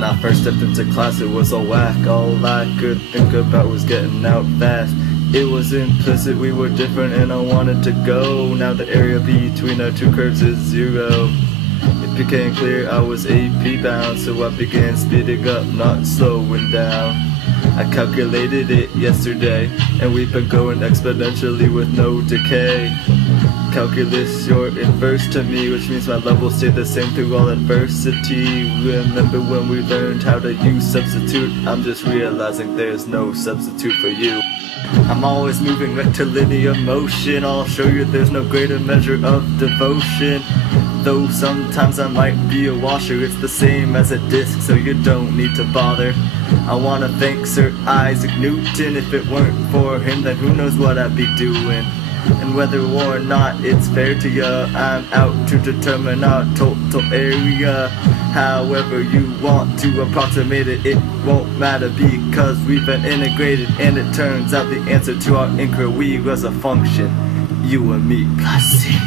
When I first stepped into class, it was all whack. All I could think about was getting out fast. It was implicit, we were different and I wanted to go. Now the area between our two curves is 0. It became clear I was AP bound, so I began speeding up, not slowing down. I calculated it yesterday, and we've been going exponentially with no decay. Calculus, you're inverse to me, which means my level stayed the same through all adversity. Remember when we learned how to use substitute? I'm just realizing there's no substitute for you. I'm always moving rectilinear motion. I'll show you there's no greater measure of devotion. Though sometimes I might be a washer, it's the same as a disc, so you don't need to bother. I wanna thank Sir Isaac Newton. If it weren't for him, then who knows what I'd be doing. And whether or not it's fair to ya, I'm out to determine our total area. However you want to approximate it, it won't matter because we've been integrated. And it turns out the answer to our inquiry was a function, you and me plus C.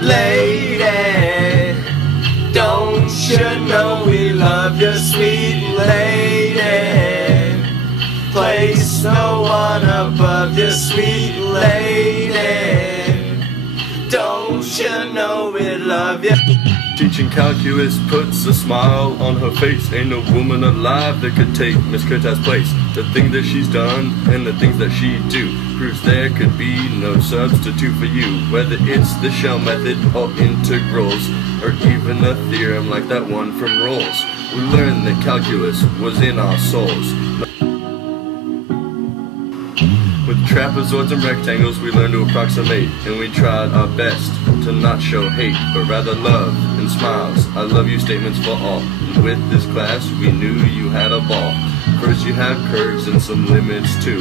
Lady, don't you know we love you, sweet lady? Place no one above you, sweet lady. Don't you know we love you? Teaching calculus puts a smile on her face. Ain't no woman alive that could take Miss Cuartaz's place. The thing that she's done and the things that she do proves there could be no substitute for you. Whether it's the shell method or integrals, or even a theorem like that one from Rolls. We learned that calculus was in our souls. With trapezoids and rectangles we learned to approximate, and we tried our best to not show hate, but rather love and smiles. I love you statements for all. And with this class we knew you had a ball. First you have curves and some limits too.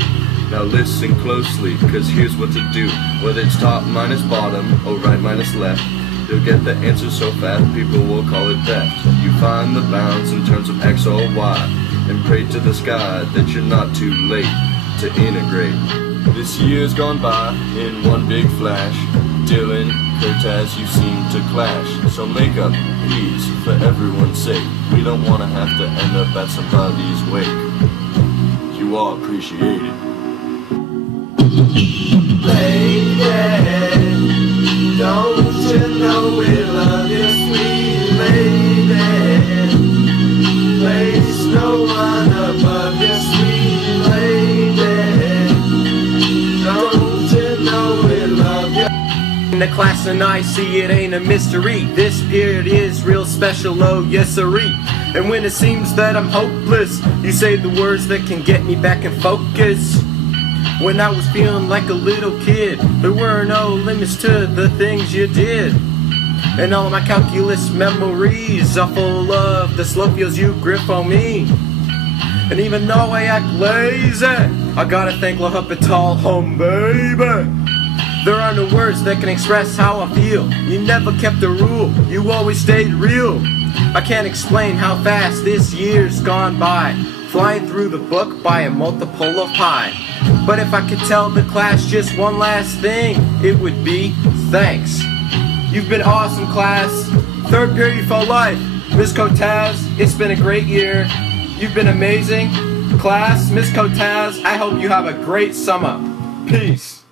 Now listen closely, cause here's what to do. Whether it's top minus bottom or right minus left, you'll get the answer so fast people will call it theft. You find the bounds in terms of X or Y, and pray to the sky that you're not too late to integrate. This year's gone by in one big flash. Dylan, Cuartaz, you seem to clash. So make up, please, for everyone's sake. We don't want to have to end up at somebody's wake. You are appreciated. Lady, don't you know we love you, sweet lady? Place no one above you, sweet lady. Don't you know we love you? In the class and I see it ain't a mystery. This period is real special, oh yes sirree. And when it seems that I'm hopeless, you say the words that can get me back in focus. When I was feeling like a little kid, there were no limits to the things you did. And all of my calculus memories are full of the slow feels you grip on me. And even though I act lazy, I gotta thank La Hospital home, baby. There are no words that can express how I feel. You never kept the rule, you always stayed real. I can't explain how fast this year's gone by, flying through the book by a multiple of pi. But if I could tell the class just one last thing, it would be thanks. You've been awesome, class. Third period for life. Miss Cuartaz, it's been a great year. You've been amazing. Class, Miss Cuartaz, I hope you have a great summer. Peace.